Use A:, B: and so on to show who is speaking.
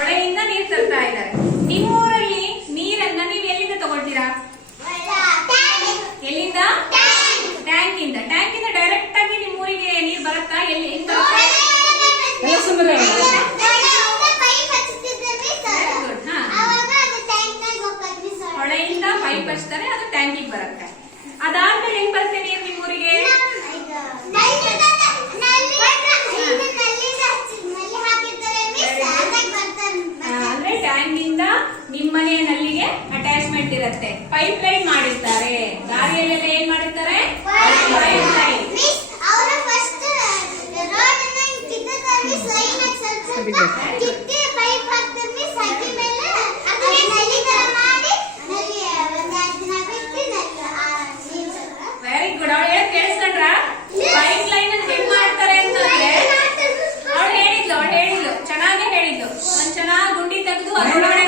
A: ಹೊಳೆಯಿಂದ ನೀರ್ ತರ್ತಾ ಇದ್ದಾರೆ. ನಿಮ್ಮ ಊರಲ್ಲಿ ನೀರನ್ನ ನೀವು ಎಲ್ಲಿಂದ ತಗೊಳ್ತೀರಾ? ಎಲ್ಲಿಂದ? ಟ್ಯಾಂಕ್ ಇಂದ ಟ್ಯಾಂಕ್ ಇಂದ ಡೈರೆಕ್ಟ್ ಆಗಿ ನಿಮ್ಮೂರಿಗೆ ನೀರ್ ಬರುತ್ತಾ? ಎಲ್ಲಿ. ಹೊಳೆಯಿಂದ ಪೈಪ್ ಹಚ್ತಾರೆ ಅದು ಟ್ಯಾಂಕಿಗೆ ಬರುತ್ತೆ. ಅದಾದ್ಮೇಲೆ ಹೆಂಗ್ ಬರುತ್ತೆ ನೀರು ನಿಮ್ಮೂರಿಗೆ ಆ, ಅಂದ್ರೆ ಟ್ಯಾಂಕ್ ಇಂದ ನಿಮ್ಮನೆ ನಲ್ಲಿಗೆ ಅಟ್ಯಾಚ್ಮೆಂಟ್ ಇರುತ್ತೆ. ಪೈಪ್ ಲೈನ್ ಮಾಡಿರ್ತಾರೆ ದಾರಿಯಲ್ಲೆಲ್ಲ ಏನ್ ಮಾಡಿರ್ತಾರೆ? ಪೈಪ್ ಲೈನ್ ವೆರಿ ಗುಡ್ ಅವಳು ಹೇಳಿ ಕೇಳಿಸ್ಕೊಂಡ್ರ? ಪೈಪ್ ಲೈನ್ ಅನ್ನು ಹೆಂಗ್ ಮಾಡ್ತಾರೆ ಅಂತಂದ್ರೆ ಅವಳು ಹೇಳಿದ್ಲು ಅವಳು ಹೇಳಿದ್ಲು. ಚೆನ್ನಾಗೇ ಹೇಳಿದ್ಲು. ಒಂದ್ ಚೆನ್ನಾಗ್ ಗುಂಡಿ ತೆಗೆದು ಅದ್ರೊಳಗಡೆ